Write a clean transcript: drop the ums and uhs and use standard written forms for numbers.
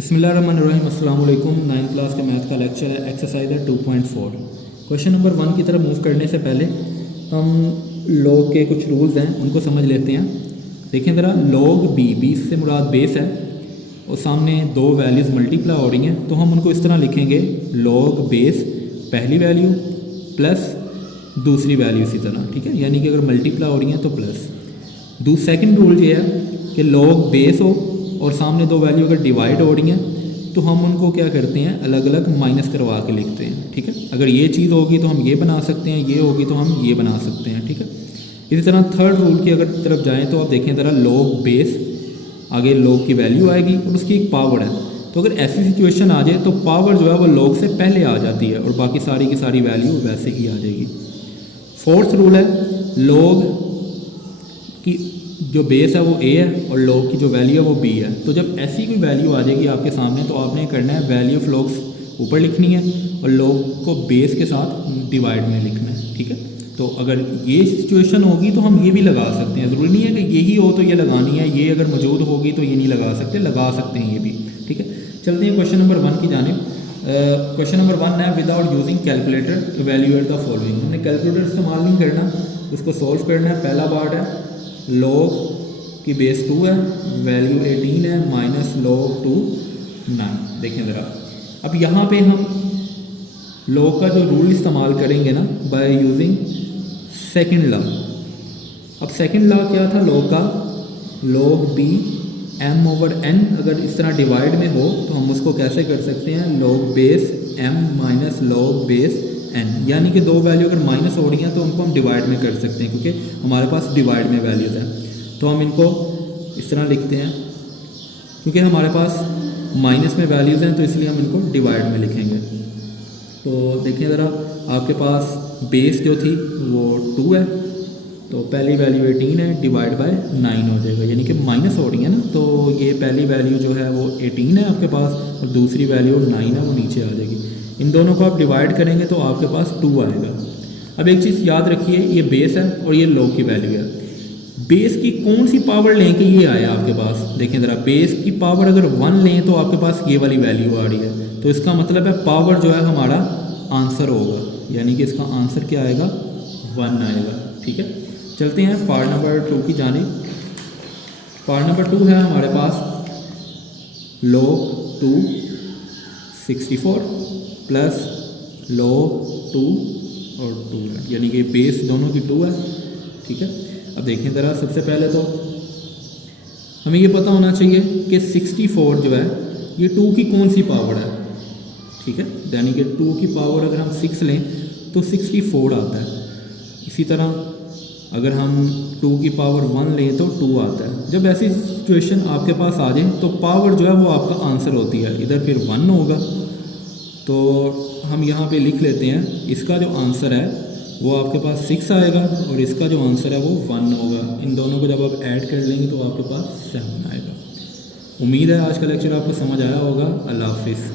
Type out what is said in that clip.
बिस्मिल्लाहिर्रहमानिर्रहीम अस्सलाम वालेकुम। 9th क्लास के मैथ का लेक्चर है, एक्सरसाइज है 2.4। क्वेश्चन नंबर 1 की तरफ मूव करने से पहले हम लॉग के कुछ रूल्स हैं उनको समझ लेते हैं। देखें ज़रा, लॉग बी से मुराद बेस है और सामने दो वैल्यूज़ मल्टीप्लाई हो रही हैं, तो हम उनको इस तरह लिखेंगे लॉग बेस पहली वैल्यू प्लस दूसरी वैल्यू इसी तरह, ठीक है। यानी कि अगर मल्टीप्लाई हो रही हैं तो प्लस। सेकंड रूल ये है कि लॉग बेस हो और सामने दो वैल्यू अगर डिवाइड हो रही हैं तो हम उनको क्या करते हैं, अलग अलग माइनस करवा के लिखते हैं, ठीक है। अगर ये चीज़ होगी तो हम ये बना सकते हैं, ये होगी तो हम ये बना सकते हैं, ठीक है। इसी तरह थर्ड रूल की अगर तरफ जाएं तो आप देखें ज़रा, लॉग बेस आगे लॉग की वैल्यू आएगी और उसकी एक पावर है, तो अगर ऐसी सिचुएशन आ जाए तो पावर जो है वो लॉग से पहले आ जाती है और बाकी सारी की सारी वैल्यू वैसे ही आ जाएगी। फोर्थ रूल है, लॉग की जो बेस है वो a है और लॉग की जो वैल्यू है वो b है। तो जब ऐसी कोई वैल्यू आ जाएगी आपके सामने तो आपने करना है वैल्यू ऑफ लॉग्स ऊपर लिखनी है और लॉग को बेस के साथ डिवाइड में लिखना है, ठीक है। तो अगर ये सिचुएशन होगी तो हम ये भी लगा सकते हैं, ज़रूरी नहीं है कि यही हो तो ये लगानी है, ये अगर मौजूद होगी तो ये नहीं लगा सकते, लगा सकते हैं ये भी, ठीक है। चलते हैं क्वेश्चन नंबर 1 की जानिब। क्वेश्चन नंबर 1 है, without using calculator evaluate the following. हमने कैलकुलेटर इस्तेमाल नहीं करना, उसको सॉल्व करना है। पहला पार्ट है लॉग की बेस 2 है, वैल्यू 18 है, माइनस लॉग 2 9। देखें ज़रा, अब यहाँ पे हम लॉग का जो रूल इस्तेमाल करेंगे ना, बाय यूजिंग सेकंड लॉ। अब सेकंड लॉ क्या था लॉग का, log B M over N अगर इस तरह डिवाइड में हो तो हम उसको कैसे कर सकते हैं, log base M minus log base N. यानी कि दो वैल्यू अगर माइनस हो रही हैं तो उनको हम डिवाइड में कर सकते हैं, क्योंकि हमारे पास डिवाइड में वैल्यूज़ हैं। तो हम इनको इस तरह लिखते हैं, क्योंकि हमारे पास माइनस में वैल्यूज़ हैं तो इसलिए हम इनको डिवाइड में लिखेंगे। तो देखिए ज़रा, आपके पास बेस जो थी वो 2 है, तो पहली वैल्यू 18 है, डिवाइड बाय 9 हो जाएगा, यानी कि माइनस हो रही है ना, तो ये पहली वैल्यू जो है वो 18 है आपके पास और दूसरी वैल्यू 9 है, वो नीचे आ जाएगी। इन दोनों को आप डिवाइड करेंगे तो आपके पास 2 आएगा। अब एक चीज़ याद रखिए, ये बेस है और ये लॉग की वैल्यू है। बेस की कौन सी पावर लें कि ये आया आपके पास, देखें ज़रा, बेस की पावर अगर 1 लें तो आपके पास ये वाली वैल्यू आ रही है, तो इसका मतलब है पावर जो है हमारा आंसर होगा, यानी कि इसका आंसर क्या आएगा, 1 आएगा, ठीक है। चलते हैं पार्ट नंबर 2 की जानिब। पार्ट नंबर 2 है हमारे पास लॉग 2 64 प्लस लॉग 2 और 2 है, यानी कि बेस दोनों की 2 है, ठीक है। अब देखें ज़रा, सबसे पहले तो हमें ये पता होना चाहिए कि 64 जो है ये 2 की कौन सी पावर है, ठीक है। यानी कि 2 की पावर अगर हम 6 लें तो 64 आता है। इसी तरह अगर हम 2 की पावर 1 लें तो 2 आता है। जब ऐसी सिचुएशन आपके पास आ जाए तो पावर जो है वो आपका आंसर होती है, इधर फिर 1 होगा। तो हम यहाँ पे लिख लेते हैं, इसका जो आंसर है वो आपके पास 6 आएगा और इसका जो आंसर है वो 1 होगा। इन दोनों को जब आप ऐड कर लेंगे तो आपके पास 7 आएगा। उम्मीद है आज का लेक्चर आपको समझ आया होगा। अल्लाह हाफिज़।